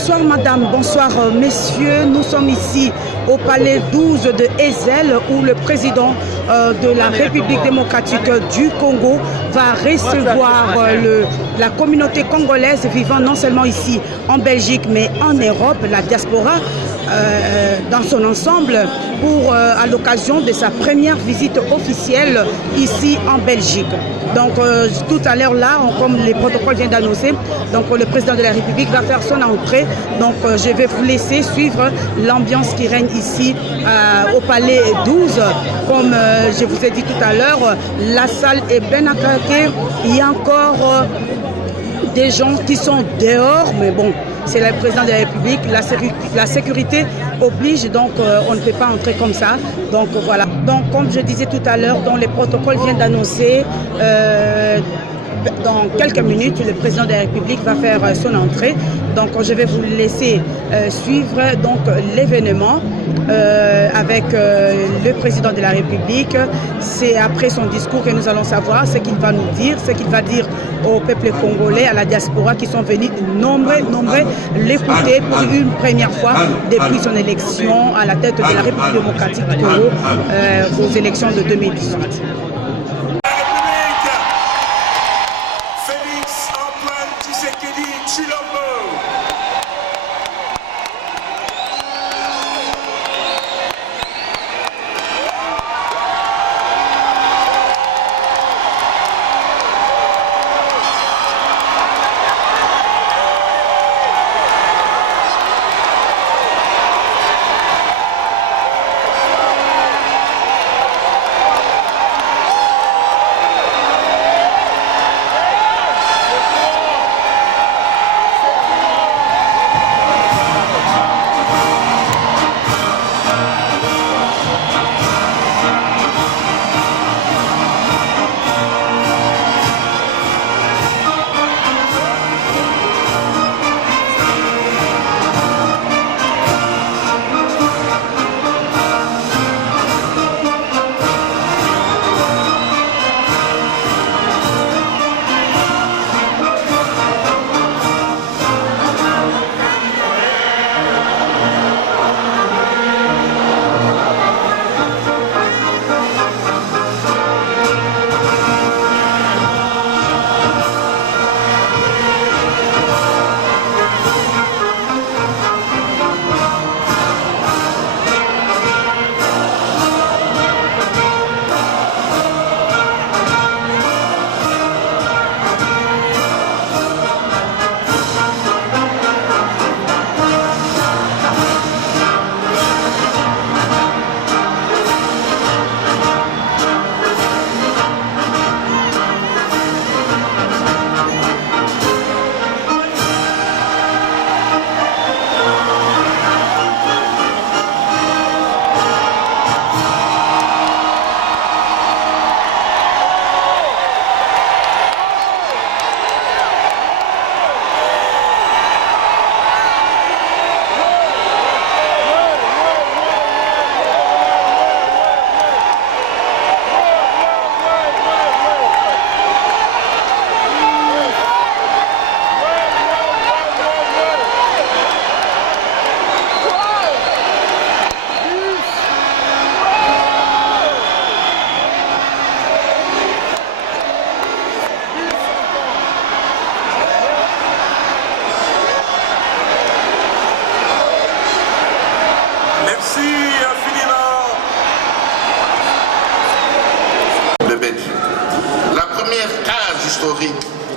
Bonsoir madame, bonsoir messieurs. Nous sommes ici au palais 12 de Ezel où le président de la République démocratique du Congo va recevoir la communauté congolaise vivant non seulement ici en Belgique mais en Europe, la diaspora dans son ensemble pour à l'occasion de sa première visite officielle ici en Belgique. Donc tout à l'heure là, comme les protocoles viennent d'annoncer, donc le président de la République va faire son entrée. Donc je vais vous laisser suivre l'ambiance qui règne ici au palais 12. Comme je vous ai dit tout à l'heure, la salle est bien à craquer. Il y a encore des gens qui sont dehors, mais bon, c'est le président de la République, la sécurité oblige, donc on ne peut pas entrer comme ça. Donc voilà. Donc comme je disais tout à l'heure, les protocoles viennent d'annoncer, dans quelques minutes, le président de la République va faire son entrée. Donc je vais vous laisser suivre l'événement avec le président de la République. C'est après son discours que nous allons savoir ce qu'il va nous dire, ce qu'il va dire au peuple congolais, à la diaspora qui sont venus nombreux l'écouter pour une première fois depuis son élection à la tête de la République démocratique du Congo aux élections de 2018.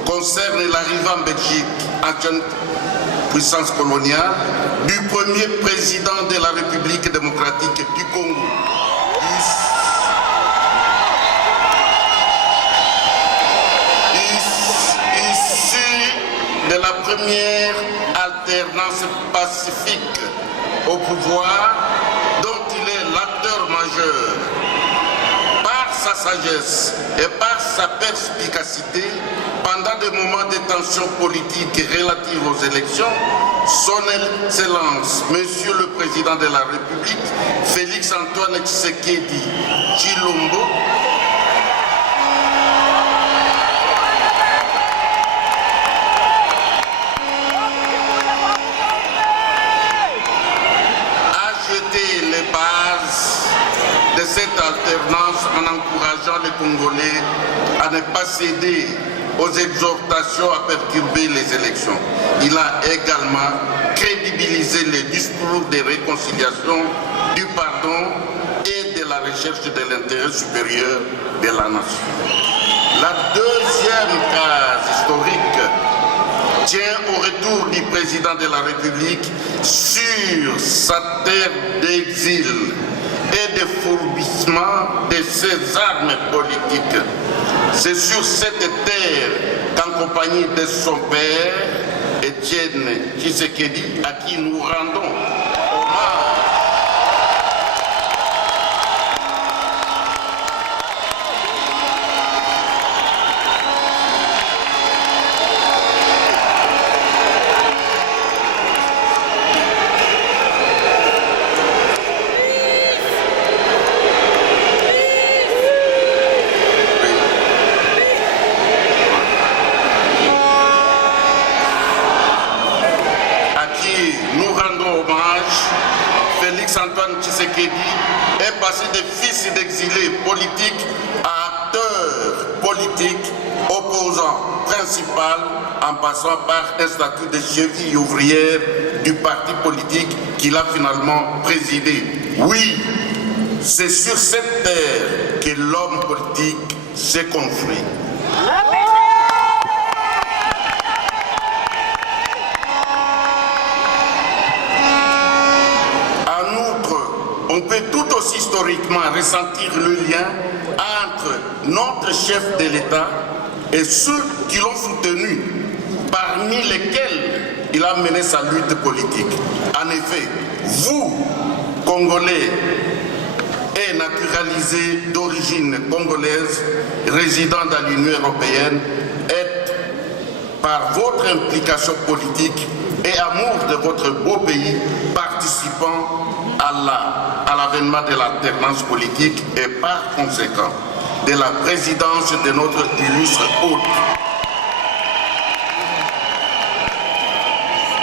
concerne l'arrivée en Belgique en puissance coloniale du premier président de la République démocratique du Congo. Issu de la première alternance pacifique au pouvoir dont il est l'acteur majeur. Par sa sagesse et par sa perspicacité, pendant des moments de tension politique relative aux élections, son Excellence, Monsieur le Président de la République, Félix-Antoine Tshisekedi Tshilombo, encourageant les Congolais à ne pas céder aux exhortations à perturber les élections. Il a également crédibilisé les discours de réconciliation, du pardon et de la recherche de l'intérêt supérieur de la nation. La deuxième case historique tient au retour du président de la République sur sa terre d'exil et de fourbissement de ses armes politiques. C'est sur cette terre qu'en compagnie de son père, Étienne Tshisekedi, à qui nous rendons hommage, Félix-Antoine Tshisekedi est passé de fils d'exilés politiques à acteur politique, opposant principal, en passant par un statut de cheville ouvrière du parti politique qu'il a finalement présidé. Oui, c'est sur cette terre que l'homme politique s'est construit. On peut tout aussi historiquement ressentir le lien entre notre chef de l'État et ceux qui l'ont soutenu, parmi lesquels il a mené sa lutte politique. En effet, vous, Congolais et naturalisés d'origine congolaise, résidant dans l'Union européenne, êtes, par votre implication politique et amour de votre beau pays, participant à l'avènement de l'alternance politique et par conséquent de la présidence de notre illustre hôte.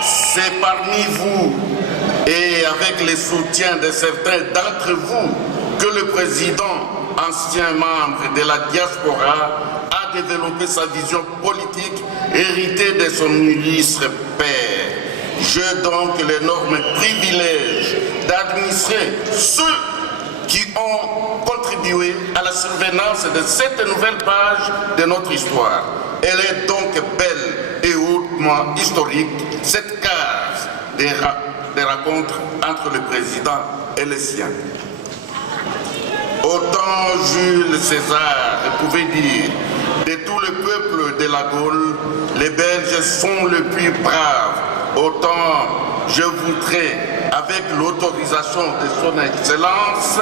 C'est parmi vous et avec le soutien de certains d'entre vous que le président, ancien membre de la diaspora, a développé sa vision politique héritée de son illustre père. J'ai donc l'énorme privilège d'administrer ceux qui ont contribué à la survenance de cette nouvelle page de notre histoire. Elle est donc belle et hautement historique, cette case des rencontres entre le président et les siens. Autant Jules César pouvait dire, de tout le peuple de la Gaule, les Belges sont les plus braves. Autant je voudrais, avec l'autorisation de son Excellence,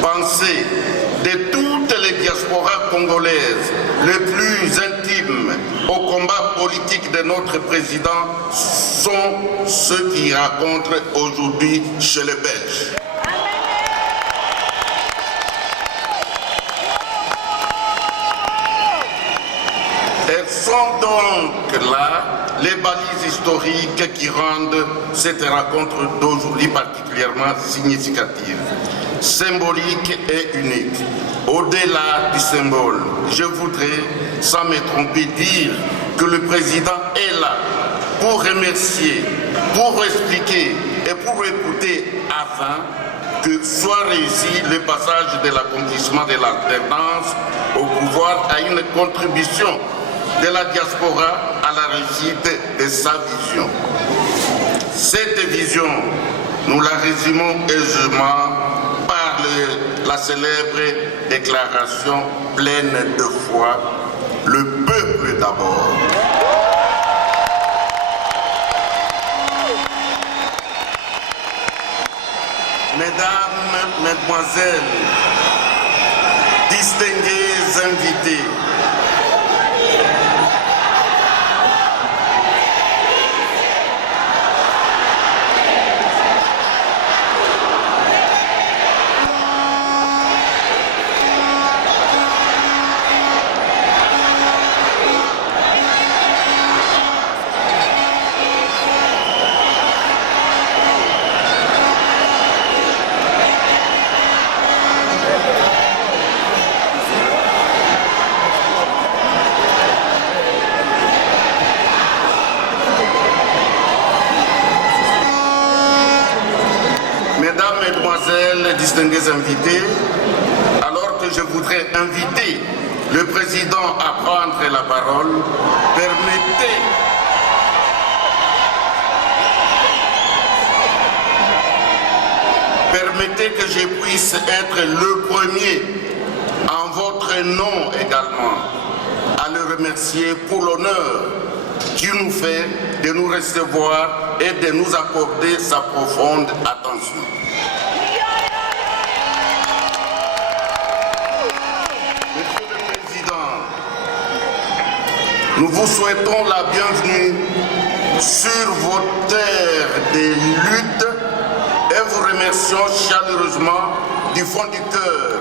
penser de toutes les diasporas congolaises les plus intimes au combat politique de notre président sont ceux qui rencontrent aujourd'hui chez les Belges. Elles sont donc là les balises historiques qui rendent cette rencontre d'aujourd'hui particulièrement significative, symbolique et unique. Au-delà du symbole, je voudrais, sans me tromper, dire que le président est là pour remercier, pour expliquer et pour écouter afin que soit réussi le passage de l'accomplissement de l'alternance au pouvoir à une contribution de la diaspora à la réussite de sa vision. Cette vision, nous la résumons aisément par la célèbre déclaration pleine de foi, le peuple d'abord. Mesdames, Mesdemoiselles, distingués invités, mes invités, alors que je voudrais inviter le président à prendre la parole, permettez que je puisse être le premier, en votre nom également, à le remercier pour l'honneur qu'il nous fait de nous recevoir et de nous accorder sa profonde attention. Monsieur le Président, nous vous souhaitons la bienvenue sur vos terres de lutte et vous remercions chaleureusement du fond du cœur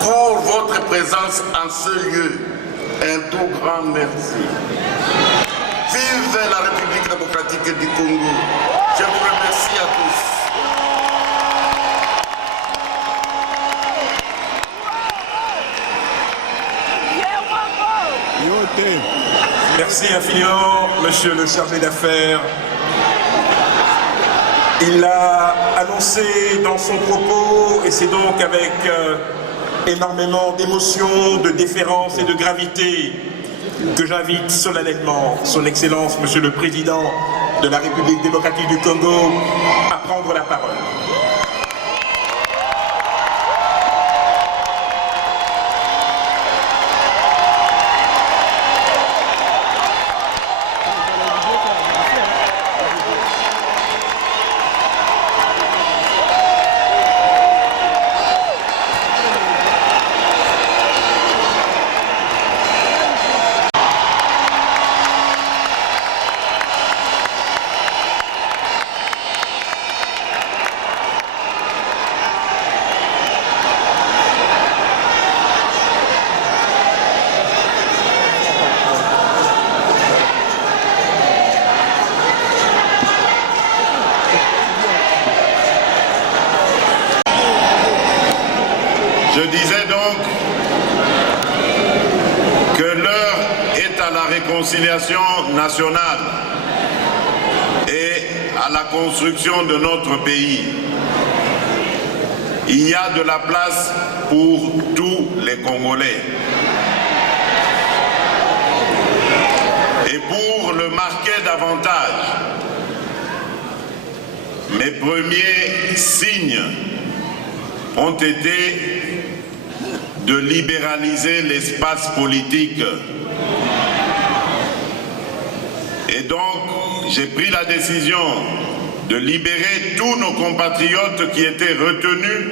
pour votre présence en ce lieu. Un tout grand merci. Vive la République démocratique du Congo. Je vous remercie à tous. Merci infiniment, monsieur le chargé d'affaires. Il a annoncé dans son propos, et c'est donc avec énormément d'émotion, de déférence et de gravité que j'invite solennellement son Excellence, Monsieur le Président de la République démocratique du Congo, à prendre la parole. Je disais donc que l'heure est à la réconciliation nationale et à la construction de notre pays. Il y a de la place pour tous les Congolais. Et pour le marquer davantage, mes premiers signes ont été de libéraliser l'espace politique. Et donc, j'ai pris la décision de libérer tous nos compatriotes qui étaient retenus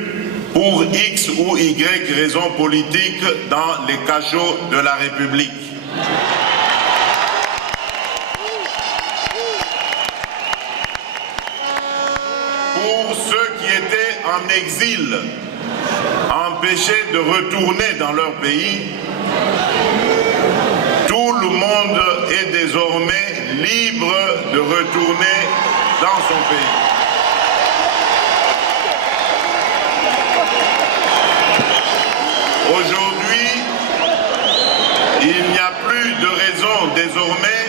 pour X ou Y raisons politiques dans les cachots de la République. Pour ceux qui étaient en exil, empêchés de retourner dans leur pays, tout le monde est désormais libre de retourner dans son pays. Aujourd'hui, il n'y a plus de raison désormais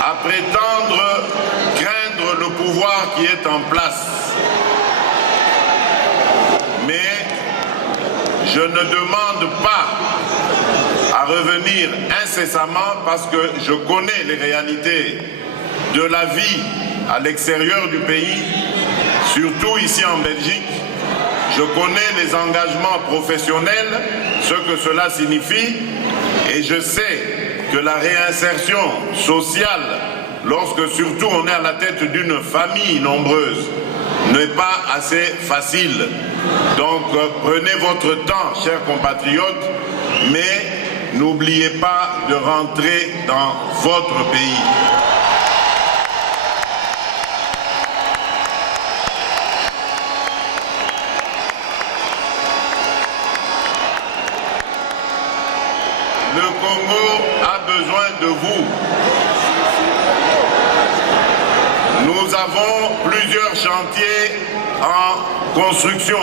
à prétendre craindre le pouvoir qui est en place. Mais je ne demande pas à revenir incessamment parce que je connais les réalités de la vie à l'extérieur du pays, surtout ici en Belgique. Je connais les engagements professionnels, ce que cela signifie, et je sais que la réinsertion sociale, lorsque surtout on est à la tête d'une famille nombreuse, n'est pas assez facile. Donc prenez votre temps, chers compatriotes, mais n'oubliez pas de rentrer dans votre pays. Le Congo a besoin de vous. Nous avons plusieurs chantiers en construction.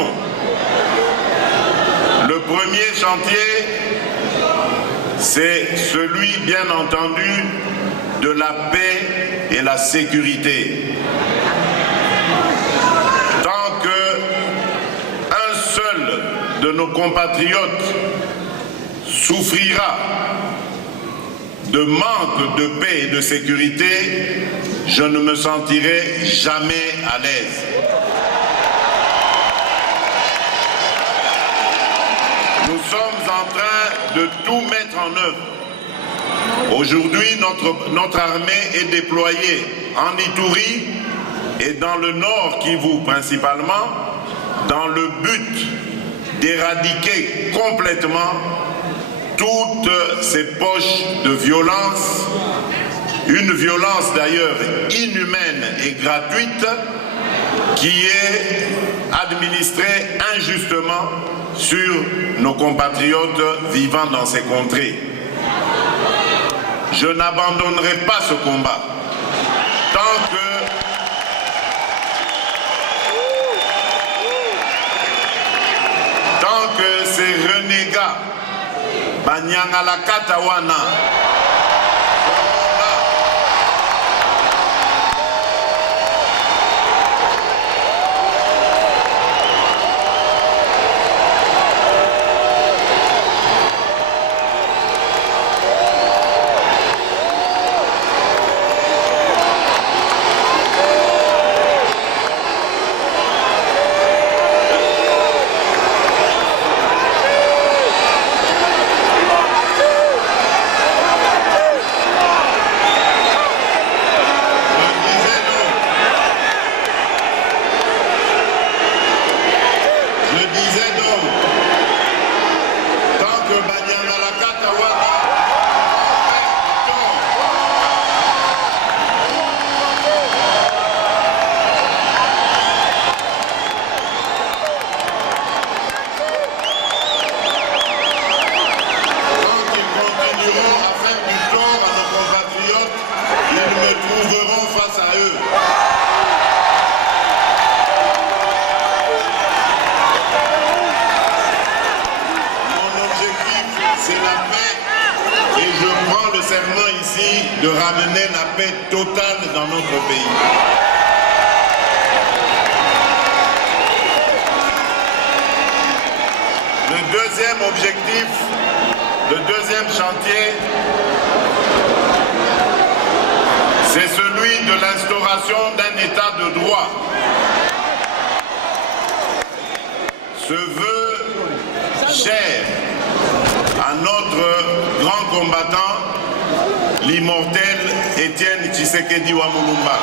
Le premier chantier, c'est celui, bien entendu, de la paix et la sécurité. Tant que de nos compatriotes souffrira de manque de paix et de sécurité, je ne me sentirai jamais à l'aise. Nous sommes en train de tout mettre en œuvre. Aujourd'hui, notre armée est déployée en Ituri et dans le nord Kivu principalement, dans le but d'éradiquer complètement toutes ces poches de violence, une violence d'ailleurs inhumaine et gratuite qui est administrée injustement sur nos compatriotes vivant dans ces contrées. Je n'abandonnerai pas ce combat tant que ces renégats Banyangala Katawana de ramener la paix totale dans notre pays. Le deuxième objectif, le deuxième chantier, c'est celui de l'instauration d'un état de droit. Ce vœu cher à notre grand combattant, l'immortel Étienne Tshisekedi wa Mulumba.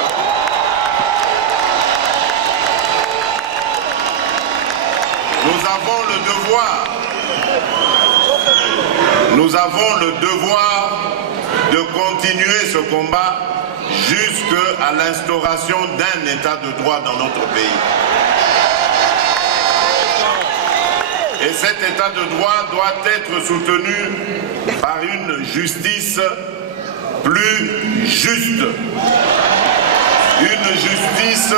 Nous avons le devoir de continuer ce combat jusqu'à l'instauration d'un état de droit dans notre pays. Et cet état de droit doit être soutenu par une justice plus juste, une justice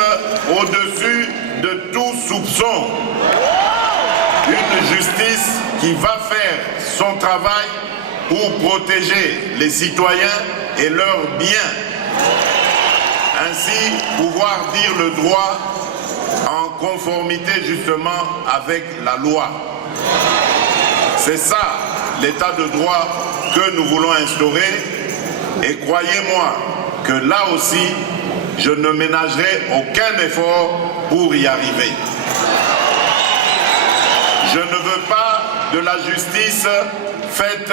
au-dessus de tout soupçon, une justice qui va faire son travail pour protéger les citoyens et leurs biens, ainsi pouvoir dire le droit en conformité justement avec la loi. C'est ça l'état de droit que nous voulons instaurer. Et croyez-moi que là aussi, je ne ménagerai aucun effort pour y arriver. Je ne veux pas de la justice faite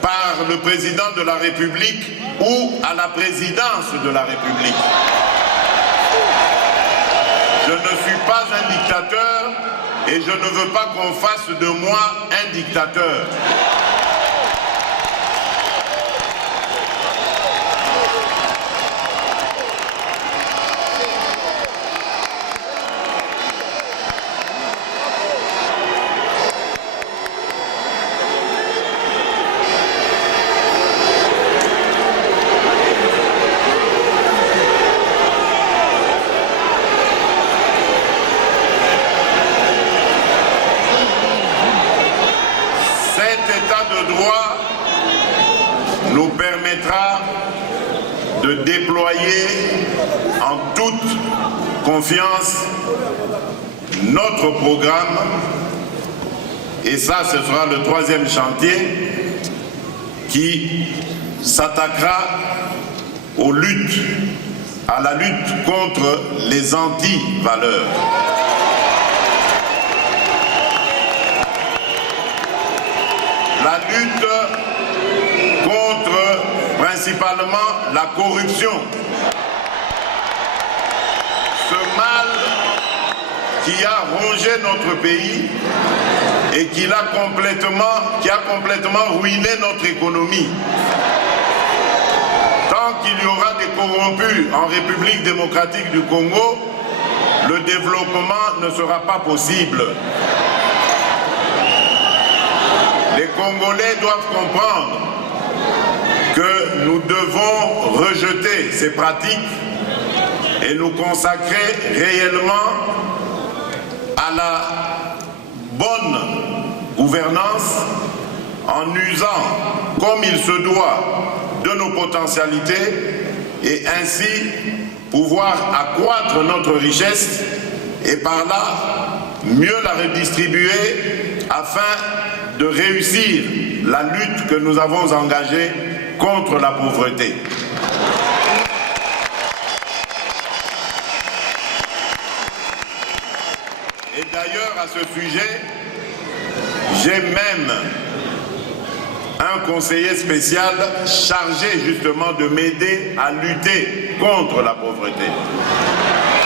par le président de la République ou à la présidence de la République. Je ne suis pas un dictateur et je ne veux pas qu'on fasse de moi un dictateur. Nous permettra de déployer en toute confiance notre programme et ça, ce sera le troisième chantier qui s'attaquera aux luttes, à la lutte contre les anti-valeurs. La lutte contre principalement la corruption. Ce mal qui a rongé notre pays et qui a complètement ruiné notre économie. Tant qu'il y aura des corrompus en République démocratique du Congo, le développement ne sera pas possible. Les Congolais doivent comprendre que nous devons rejeter ces pratiques et nous consacrer réellement à la bonne gouvernance en usant comme il se doit de nos potentialités et ainsi pouvoir accroître notre richesse et par là mieux la redistribuer afin de réussir la lutte que nous avons engagée contre la pauvreté. Et d'ailleurs, à ce sujet, j'ai même un conseiller spécial chargé justement de m'aider à lutter contre la pauvreté.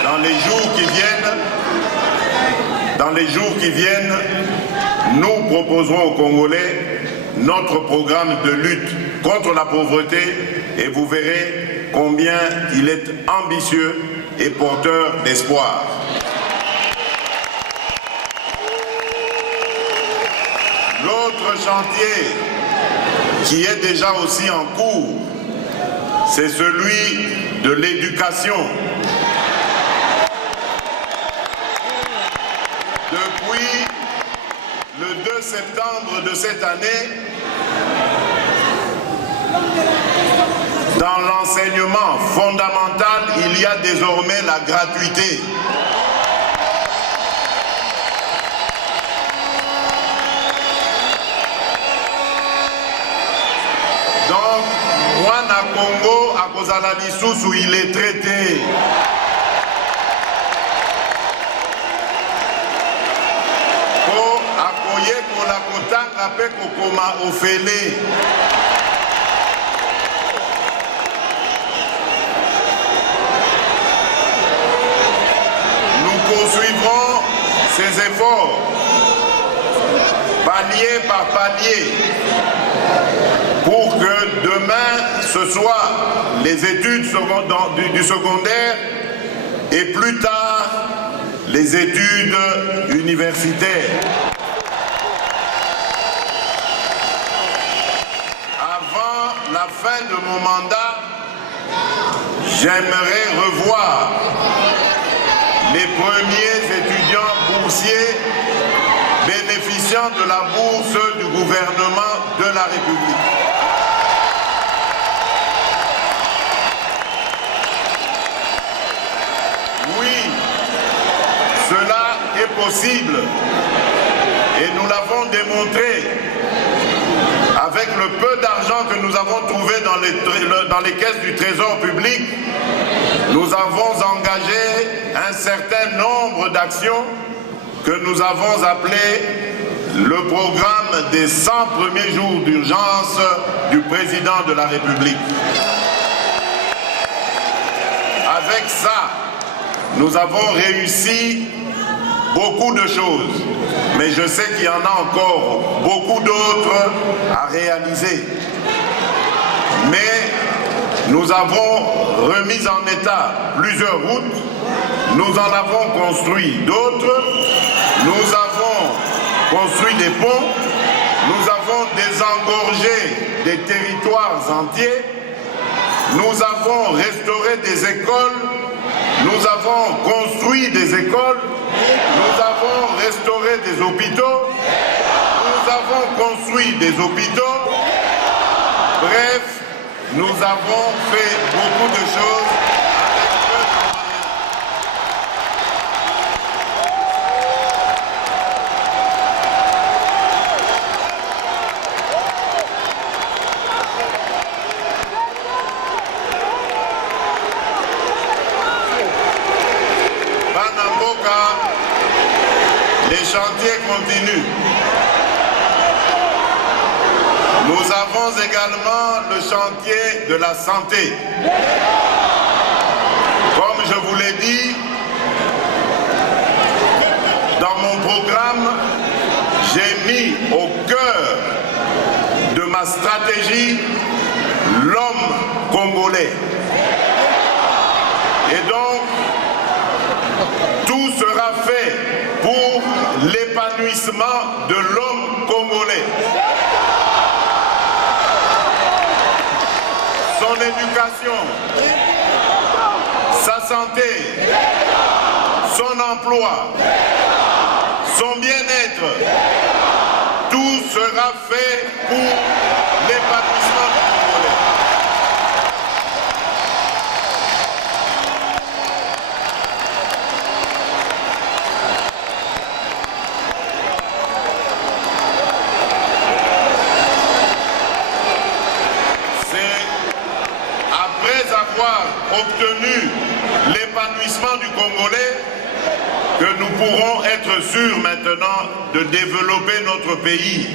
Dans les jours qui viennent, nous proposerons aux Congolais notre programme de lutte contre la pauvreté et vous verrez combien il est ambitieux et porteur d'espoir. L'autre chantier qui est déjà aussi en cours, c'est celui de l'éducation. Depuis le 2 septembre de cette année, dans l'enseignement fondamental, il y a désormais la gratuité. Donc, Mwana Congo, à Kozala Lisusu, il est traité. Pour la kotanga pe kokoma ofele. Nous poursuivrons ces efforts palier par palier pour que demain ce soit les études du secondaire et plus tard les études universitaires. La fin de mon mandat, j'aimerais revoir les premiers étudiants boursiers bénéficiant de la bourse du gouvernement de la République. Oui, cela est possible et nous l'avons démontré. Avec le peu d'argent que nous avons trouvé dans les caisses du Trésor public, nous avons engagé un certain nombre d'actions que nous avons appelées le programme des 100 premiers jours d'urgence du président de la République. Avec ça, nous avons réussi beaucoup de choses. Mais je sais qu'il y en a encore beaucoup d'autres à réaliser. Mais nous avons remis en état plusieurs routes, nous en avons construit d'autres, nous avons construit des ponts, nous avons désengorgé des territoires entiers, nous avons restauré des écoles, nous avons construit des écoles, nous avons restauré des hôpitaux, nous avons construit des hôpitaux. Bref, nous avons fait beaucoup de choses avec peu de moyens. chantier continue. Nous avons également le chantier de la santé. Comme je vous l'ai dit, dans mon programme, j'ai mis au cœur de ma stratégie l'homme congolais. Et donc, tout sera fait pour l'épanouissement de l'homme congolais. Son éducation, sa santé, son emploi, son bien-être, tout sera fait pour l'épanouissement du Congolais. Avoir obtenu l'épanouissement du Congolais que nous pourrons être sûrs maintenant de développer notre pays.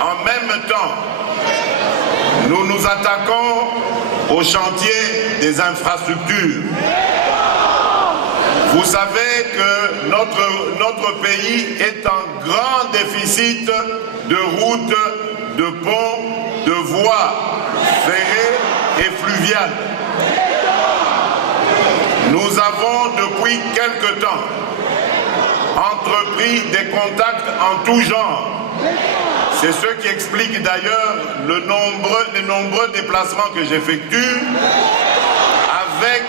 En même temps, nous nous attaquons au chantier des infrastructures. Vous savez que notre pays est en grand déficit de routes, de ponts, de voies ferrées et fluviales. Nous avons depuis quelque temps entrepris des contacts en tout genre. C'est ce qui explique d'ailleurs les nombreux déplacements que j'effectue avec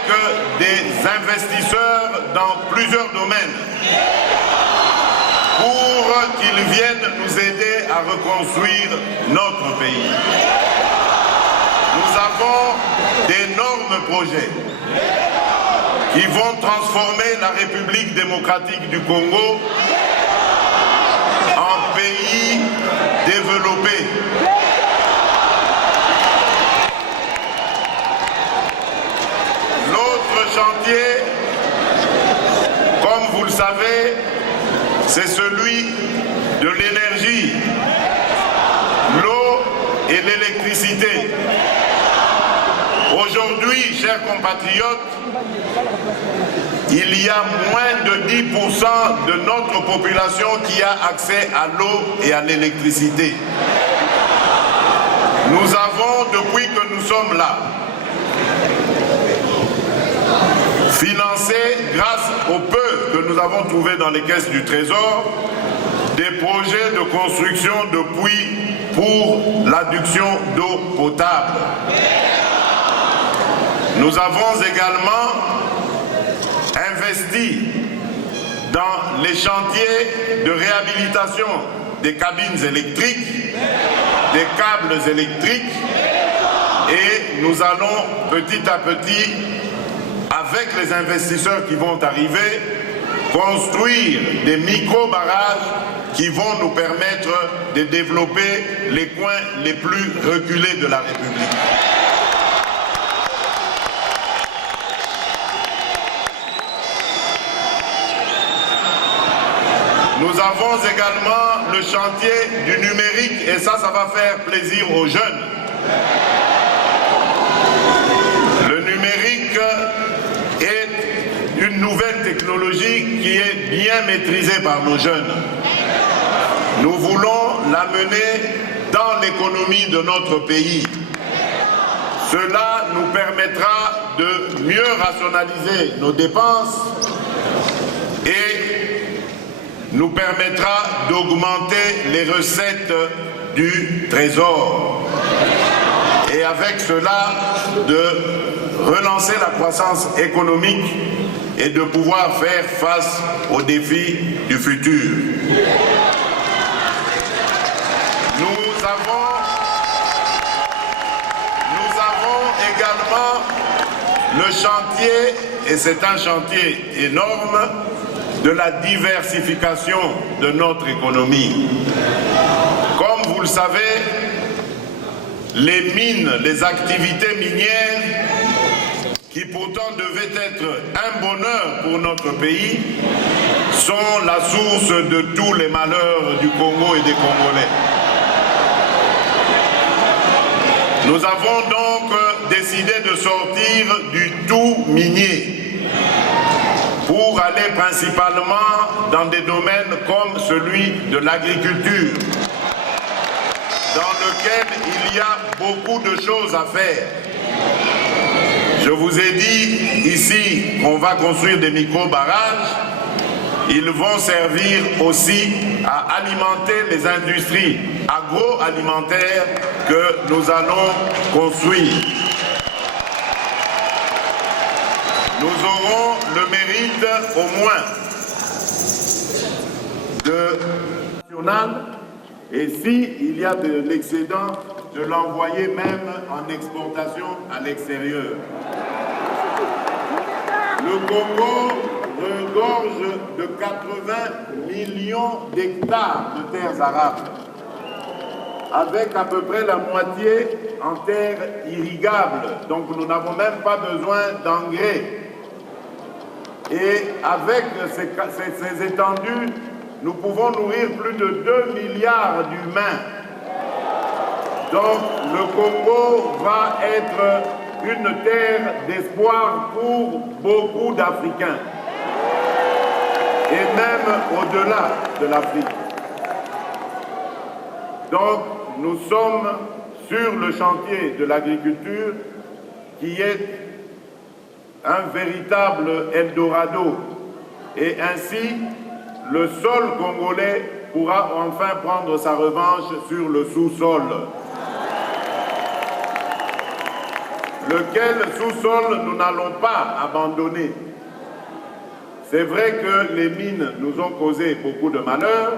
des investisseurs dans plusieurs domaines pour qu'ils viennent nous aider à reconstruire notre pays. Nous avons d'énormes projets qui vont transformer la République démocratique du Congo en pays développé. L'autre chantier, comme vous le savez, c'est celui de l'énergie, l'eau et l'électricité. Aujourd'hui, chers compatriotes, il y a moins de 10% de notre population qui a accès à l'eau et à l'électricité. Nous avons, depuis que nous sommes là, financé, grâce au peu que nous avons trouvé dans les caisses du Trésor, des projets de construction de puits pour l'adduction d'eau potable. Nous avons également investi dans les chantiers de réhabilitation des cabines électriques, des câbles électriques, et nous allons petit à petit, avec les investisseurs qui vont arriver, construire des micro-barrages qui vont nous permettre de développer les coins les plus reculés de la République. Nous avons également le chantier du numérique, et ça va faire plaisir aux jeunes. Le numérique est une nouvelle technologie qui est bien maîtrisée par nos jeunes. Nous voulons l'amener dans l'économie de notre pays. Cela nous permettra de mieux rationaliser nos dépenses et nous permettra d'augmenter les recettes du Trésor. Et avec cela, de relancer la croissance économique et de pouvoir faire face aux défis du futur. Nous avons également le chantier, et c'est un chantier énorme, de la diversification de notre économie. Comme vous le savez, les mines, les activités minières, qui pourtant devaient être un bonheur pour notre pays, sont la source de tous les malheurs du Congo et des Congolais. Nous avons donc décidé de sortir du tout minier pour aller principalement dans des domaines comme celui de l'agriculture, dans lequel il y a beaucoup de choses à faire. Je vous ai dit ici qu'on va construire des micro-barrages. Ils vont servir aussi à alimenter les industries agroalimentaires que nous allons construire. Nous aurons le mérite au moins de national, et s'il y a de l'excédent, de l'envoyer même en exportation à l'extérieur. Le Congo regorge de 80 millions d'hectares de terres arables, avec à peu près la moitié en terres irrigables. Donc nous n'avons même pas besoin d'engrais. Et avec ces étendues, nous pouvons nourrir plus de 2 milliards d'humains. Donc le Congo va être une terre d'espoir pour beaucoup d'Africains. Et même au-delà de l'Afrique. Donc, nous sommes sur le chantier de l'agriculture qui est un véritable Eldorado. Et ainsi, le sol congolais pourra enfin prendre sa revanche sur le sous-sol. Lequel sous-sol nous n'allons pas abandonner. C'est vrai que les mines nous ont causé beaucoup de malheurs,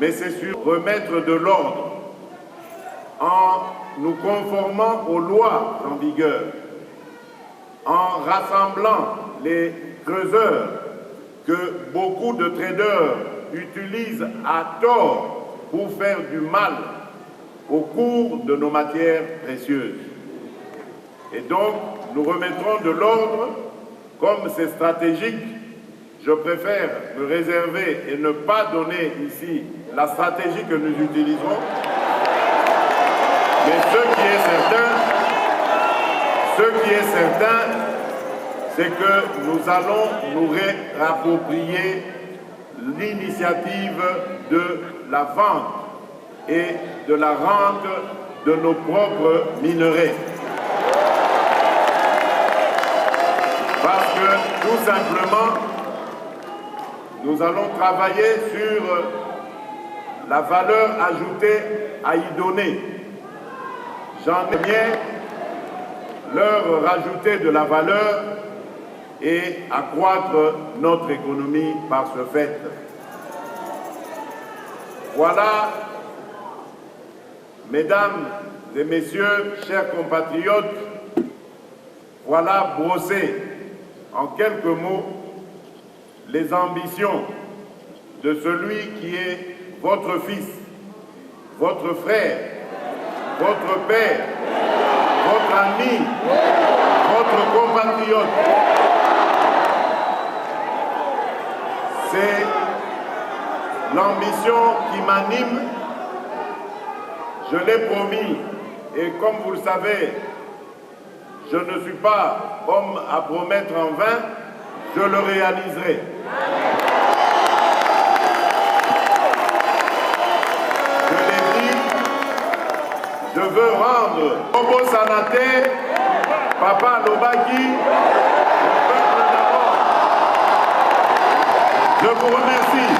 mais c'est sur remettre de l'ordre en nous conformant aux lois en vigueur, en rassemblant les creuseurs que beaucoup de traders utilisent à tort pour faire du mal au cours de nos matières précieuses. Et donc, nous remettrons de l'ordre. Comme c'est stratégique, je préfère me réserver et ne pas donner ici la stratégie que nous utilisons. Mais ce qui est certain, c'est que nous allons nous réapproprier l'initiative de la vente et de la rente de nos propres minerais. Parce que, tout simplement, nous allons travailler sur la valeur ajoutée à y donner. J'en ai bien leur rajouter de la valeur et accroître notre économie par ce fait. Voilà, mesdames et messieurs, chers compatriotes, voilà brossé en quelques mots les ambitions de celui qui est votre fils, votre frère, votre père, votre ami, votre compatriote. C'est l'ambition qui m'anime. Je l'ai promis et comme vous le savez, je ne suis pas homme à promettre en vain, je le réaliserai. Je l'ai dit, je veux rendre Bobo Sanaté, Papa Lobaki, le peuple d'abord. Je vous remercie.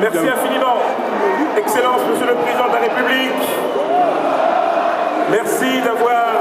Merci infiniment. Excellence, Monsieur le Président de la République. Merci d'avoir